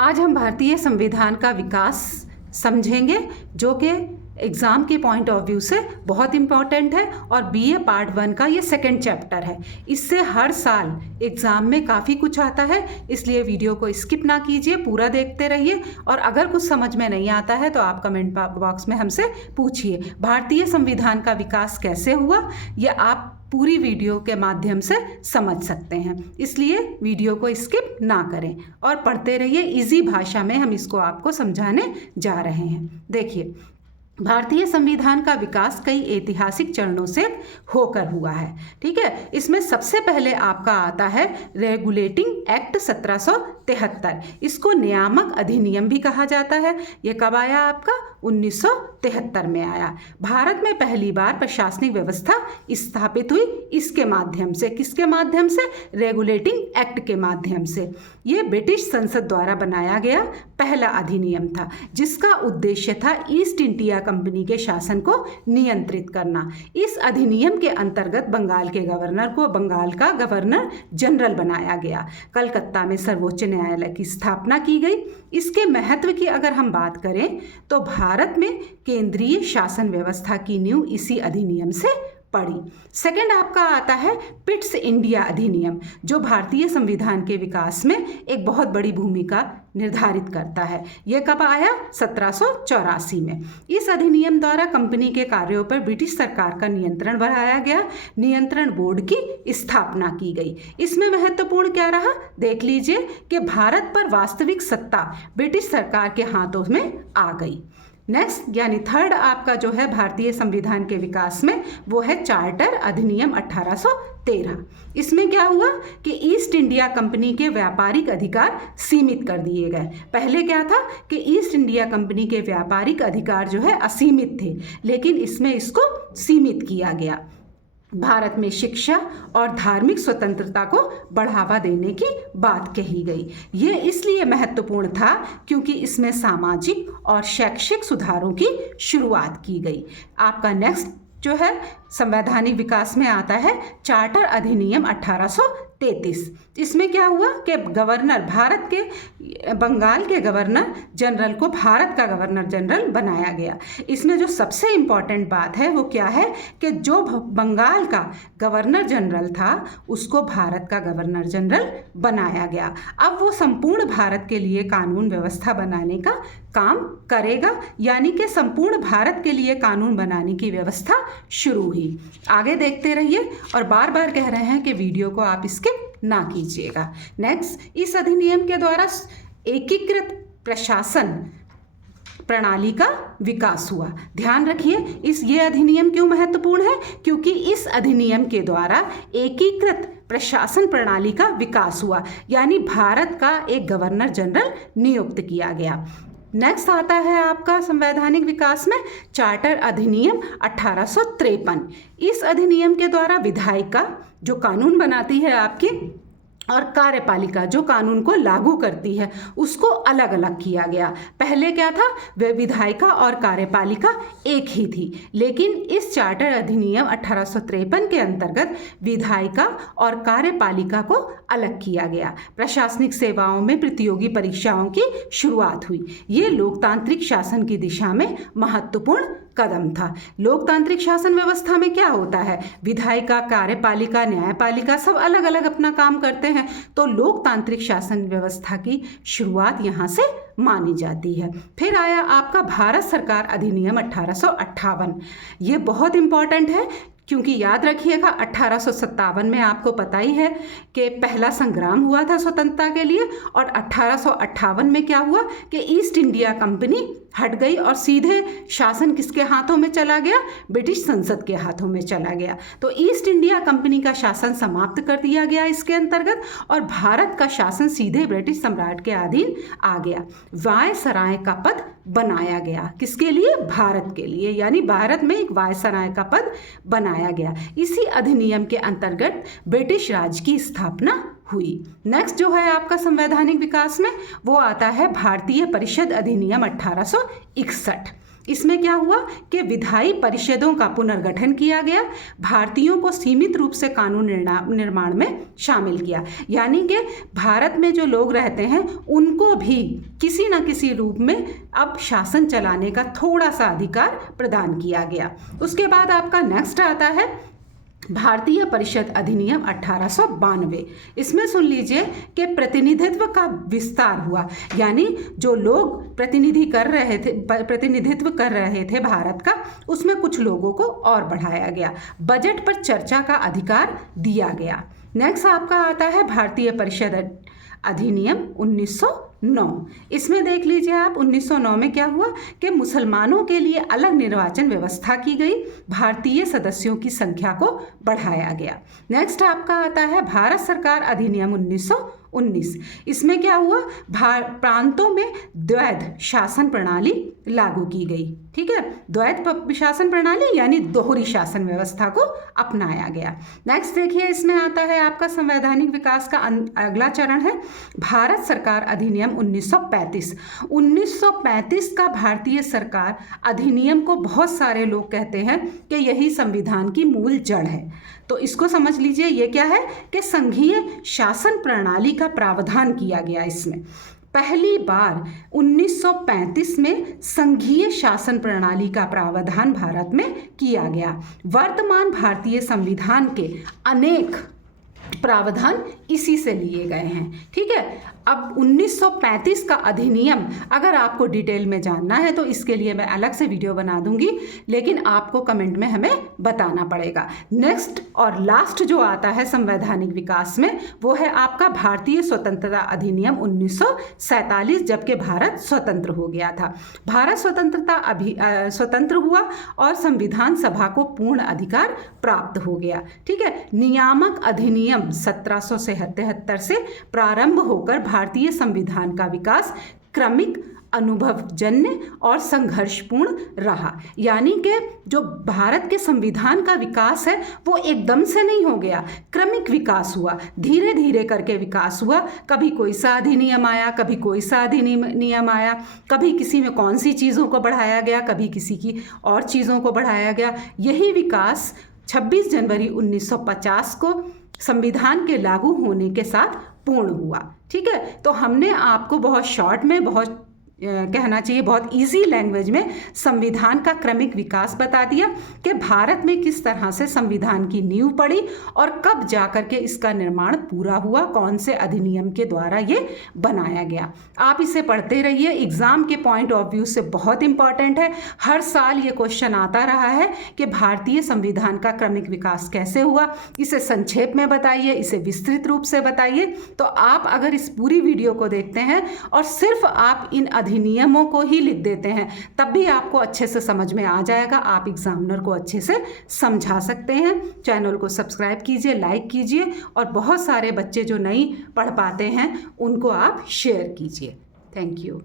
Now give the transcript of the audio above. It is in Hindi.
आज हम भारतीय संविधान का विकास समझेंगे, जो कि एग्ज़ाम के पॉइंट ऑफ व्यू से बहुत इम्पॉर्टेंट है और बीए पार्ट 1 का ये सेकंड चैप्टर है। इससे हर साल एग्ज़ाम में काफ़ी कुछ आता है, इसलिए वीडियो को स्किप ना कीजिए, पूरा देखते रहिए। और अगर कुछ समझ में नहीं आता है तो आप कमेंट बॉक्स में हमसे पूछिए। भारतीय संविधान का विकास कैसे हुआ, ये आप पूरी वीडियो के माध्यम से समझ सकते हैं, इसलिए वीडियो को स्किप ना करें और पढ़ते रहिए। इजी भाषा में हम इसको आपको समझाने जा रहे हैं। देखिए, भारतीय संविधान का विकास कई ऐतिहासिक चरणों से होकर हुआ है। ठीक है, इसमें सबसे पहले आपका आता है रेगुलेटिंग एक्ट 1773। इसको नियामक अधिनियम भी कहा जाता है। ये कब आया? आपका 1973 में आया। भारत में पहली बार प्रशासनिक व्यवस्था स्थापित हुई इसके माध्यम से। किसके माध्यम से? रेगुलेटिंग एक्ट के माध्यम से। ये ब्रिटिश संसद द्वारा बनाया गया पहला अधिनियम था, जिसका उद्देश्य था ईस्ट इंडिया कंपनी के शासन को नियंत्रित करना। इस अधिनियम के अंतर्गत बंगाल के गवर्नर को बंगाल का गवर्नर जनरल बनाया गया। कलकत्ता में सर्वोच्च न्यायालय की स्थापना की गई। इसके महत्व की अगर हम बात करें तो भारत में केंद्रीय शासन व्यवस्था की नींव इसी अधिनियम से पड़ी। सेकंड आपका आता है पिट्स इंडिया अधिनियम, जो भारतीय संविधान के विकास में एक बहुत बड़ी भूमिका निर्धारित करता है। यह कब आया? 1784 में। इस अधिनियम द्वारा कंपनी के कार्यों पर ब्रिटिश सरकार का नियंत्रण बढ़ाया गया। नियंत्रण बोर्ड की स्थापना की गई। इसमें महत्वपूर्ण क्या रहा, देख लीजिए कि भारत पर वास्तविक सत्ता ब्रिटिश सरकार के हाथों में आ गई। नेक्स्ट यानी थर्ड आपका जो है भारतीय संविधान के विकास में, वो है चार्टर अधिनियम 1813। इसमें क्या हुआ कि ईस्ट इंडिया कंपनी के व्यापारिक अधिकार सीमित कर दिए गए। पहले क्या था कि ईस्ट इंडिया कंपनी के व्यापारिक अधिकार जो है असीमित थे, लेकिन इसमें इसको सीमित किया गया। भारत में शिक्षा और धार्मिक स्वतंत्रता को बढ़ावा देने की बात कही गई। ये इसलिए महत्वपूर्ण था क्योंकि इसमें सामाजिक और शैक्षिक सुधारों की शुरुआत की गई। आपका नेक्स्ट जो है संवैधानिक विकास में आता है चार्टर अधिनियम 1833। इसमें क्या हुआ कि गवर्नर, भारत के बंगाल के गवर्नर जनरल को भारत का गवर्नर जनरल बनाया गया। इसमें जो सबसे इम्पॉर्टेंट बात है वो क्या है कि जो बंगाल का गवर्नर जनरल था उसको भारत का गवर्नर जनरल बनाया गया। अब वो संपूर्ण भारत के लिए कानून व्यवस्था बनाने का काम करेगा, यानी कि संपूर्ण भारत के लिए कानून बनाने की व्यवस्था शुरू हुई। आगे देखते रहिए और बार बार कह रहे हैं कि वीडियो को आप स्किप ना कीजिएगा। नेक्स्ट, इस अधिनियम के द्वारा एकीकृत प्रशासन प्रणाली का विकास हुआ। ध्यान रखिए, ये अधिनियम क्यों महत्वपूर्ण है? क्योंकि इस अधिनियम के द्वारा एकीकृत प्रशासन प्रणाली का विकास हुआ, यानी भारत का एक गवर्नर जनरल नियुक्त किया गया। नेक्स्ट आता है आपका संवैधानिक विकास में चार्टर अधिनियम 1853। इस अधिनियम के द्वारा विधायिका जो कानून बनाती है आपकी और कार्यपालिका जो कानून को लागू करती है उसको अलग अलग किया गया। पहले क्या था, वे विधायिका और कार्यपालिका एक ही थी, लेकिन इस चार्टर अधिनियम 1853 के अंतर्गत विधायिका और कार्यपालिका को अलग किया गया। प्रशासनिक सेवाओं में प्रतियोगी परीक्षाओं की शुरुआत हुई। ये लोकतांत्रिक शासन की दिशा में महत्वपूर्ण कदम था। लोकतांत्रिक शासन व्यवस्था में क्या होता है, विधायिका, कार्यपालिका, न्यायपालिका सब अलग अलग अपना काम करते हैं, तो लोकतांत्रिक शासन व्यवस्था की शुरुआत यहाँ से मानी जाती है। फिर आया आपका भारत सरकार अधिनियम 1858। ये बहुत इंपॉर्टेंट है क्योंकि याद रखिएगा 1857 में आपको पता ही है कि पहला संग्राम हुआ था स्वतंत्रता के लिए, और 1858 में क्या हुआ कि ईस्ट इंडिया कंपनी हट गई और सीधे शासन किसके हाथों में चला गया? ब्रिटिश संसद के हाथों में चला गया। तो ईस्ट इंडिया कंपनी का शासन समाप्त कर दिया गया इसके अंतर्गत, और भारत का शासन सीधे ब्रिटिश सम्राट के अधीन आ गया। वायसराय का पद बनाया गया। किसके लिए? भारत के लिए, यानी भारत में एक वायसराय का पद बनाया गया। इसी अधिनियम के अंतर्गत ब्रिटिश राज की स्थापना हुई। नेक्स्ट जो है आपका संवैधानिक विकास में वो आता है भारतीय परिषद अधिनियम 1861। इसमें क्या हुआ कि विधायी परिषदों का पुनर्गठन किया गया, भारतीयों को सीमित रूप से कानून निर्माण में शामिल किया, यानी कि भारत में जो लोग रहते हैं उनको भी किसी न किसी रूप में अब शासन चलाने का थोड़ा सा अधिकार प्रदान किया गया। उसके बाद आपका नेक्स्ट आता है भारतीय परिषद अधिनियम 1892। इसमें सुन लीजिए कि प्रतिनिधित्व का विस्तार हुआ, यानी जो लोग प्रतिनिधित्व कर रहे थे भारत का, उसमें कुछ लोगों को और बढ़ाया गया। बजट पर चर्चा का अधिकार दिया गया। नेक्स्ट आपका आता है भारतीय परिषद अधिनियम 1909। इसमें देख लीजिए आप 1909 में क्या हुआ कि मुसलमानों के लिए अलग निर्वाचन व्यवस्था की गई, भारतीय सदस्यों की संख्या को बढ़ाया गया। नेक्स्ट आपका आता है भारत सरकार अधिनियम 1919। इसमें क्या हुआ, प्रांतों में द्वैध शासन प्रणाली लागू की गई। ठीक है, द्वैध शासन प्रणाली यानी दोहरी शासन व्यवस्था को अपनाया गया। नेक्स्ट देखिए, इसमें आता है आपका संवैधानिक विकास का अगला चरण है भारत सरकार अधिनियम 1935। 1935 का भारतीय सरकार अधिनियम को बहुत सारे लोग कहते हैं कि यही संविधान की मूल जड़ है। तो इसको समझ लीजिए, ये क्या है कि संघीय शासन प्रणाली का प्रावधान किया गया। इसमें पहली बार 1935 में संघीय शासन प्रणाली का प्रावधान भारत में किया गया। वर्तमान भारतीय संविधान के अनेक प्रावधान इसी से लिए गए हैं। ठीक है, अब 1935 का अधिनियम अगर आपको डिटेल में जानना है तो इसके लिए मैं अलग से वीडियो बना दूंगी, लेकिन आपको कमेंट में हमें बताना पड़ेगा। नेक्स्ट और लास्ट जो आता है संवैधानिक विकास में, वो है आपका भारतीय स्वतंत्रता अधिनियम 1947, जबकि भारत स्वतंत्र हो गया था। भारत स्वतंत्र हुआ और संविधान सभा को पूर्ण अधिकार प्राप्त हो गया। ठीक है, नियामक अधिनियम 1773 से प्रारंभ होकर भारतीय संविधान का विकास क्रमिक, अनुभवजन्य और संघर्षपूर्ण रहा। यानी कि जो भारत के संविधान का विकास है वो एकदम से नहीं हो गया, क्रमिक विकास हुआ, धीरे धीरे करके विकास हुआ। कभी कोई सा अधिनियम आया, कभी कोई सा अधिनियम आया, कभी किसी में कौन सी चीज़ों को बढ़ाया गया, कभी किसी की और चीज़ों को बढ़ाया गया। यही विकास 26 जनवरी 1950 को संविधान के लागू होने के साथ पूर्ण हुआ। ठीक है, तो हमने आपको बहुत शॉर्ट में, बहुत कहना चाहिए बहुत इजी लैंग्वेज में संविधान का क्रमिक विकास बता दिया कि भारत में किस तरह से संविधान की नींव पड़ी और कब जाकर के इसका निर्माण पूरा हुआ, कौन से अधिनियम के द्वारा ये बनाया गया। आप इसे पढ़ते रहिए, एग्जाम के पॉइंट ऑफ व्यू से बहुत इंपॉर्टेंट है। हर साल ये क्वेश्चन आता रहा है कि भारतीय संविधान का क्रमिक विकास कैसे हुआ, इसे संक्षेप में बताइए, इसे विस्तृत रूप से बताइए। तो आप अगर इस पूरी वीडियो को देखते हैं और सिर्फ आप इन अधिनियमों को ही लिख देते हैं, तब भी आपको अच्छे से समझ में आ जाएगा, आप एग्जामिनर को अच्छे से समझा सकते हैं। चैनल को सब्सक्राइब कीजिए, लाइक कीजिए और बहुत सारे बच्चे जो नहीं पढ़ पाते हैं उनको आप शेयर कीजिए। Thank you.